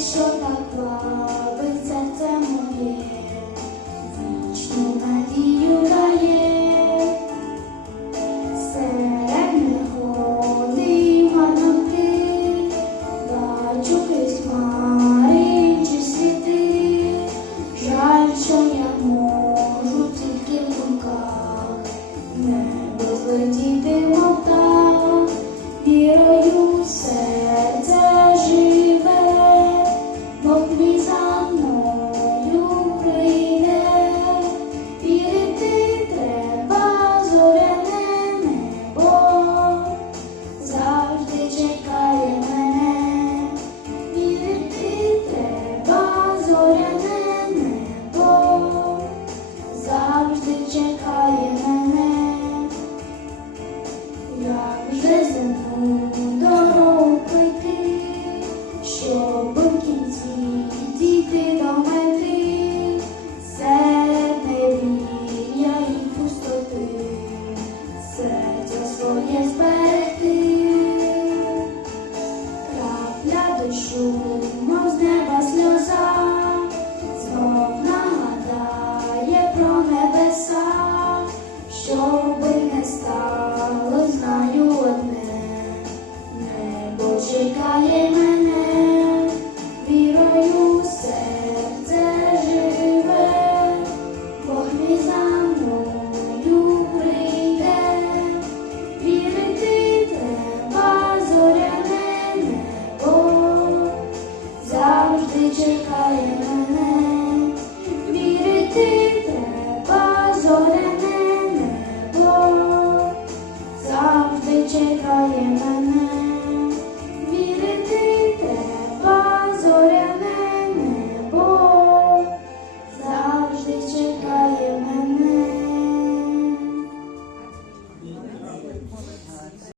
що так плавиться, це моє, вічну надію дає, серед негоди марноти, бачу крізь хмари чи світи, жаль, що я можу тільки в руках, не безлетіти. Чому з неба сльоза, знов нагадає про небеса.